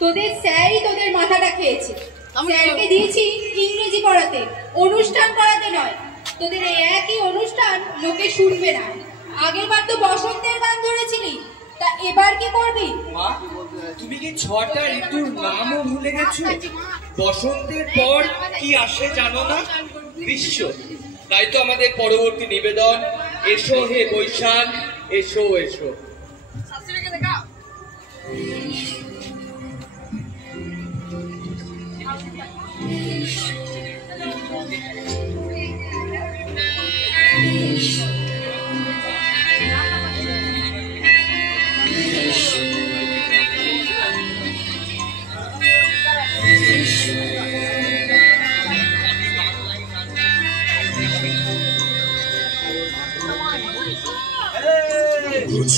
তোদের স্যারই তোদের মাথাটা খেয়েছে। স্যারকে দিয়েছি ইংরেজি পড়াতে, অনুষ্ঠান করাতে নয়। তোদের এই একই অনুষ্ঠান লোকে শুনবে না। আগের বার তো বসন্তের গান ধরেছিলি, তা এবার কি করবি? মা, তুমি কি 6টা ঋতুর নামও ভুলে গেছো? বসন্তের পর কি আসে জানো না? গ্রীষ্ম। তাই তো আমাদের পরবর্তী নিবেদন, এসো হে বৈশাখ, এসো এসো।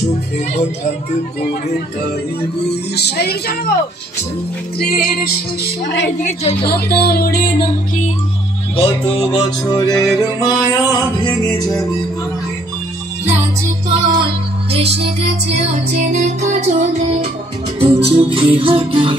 চোখে হঠাৎ করে কালি গত বছরের মায়া ভেঙে যাবে রাজপথ এসে গেছে অচেনা কাজলে। চোখে হঠাৎ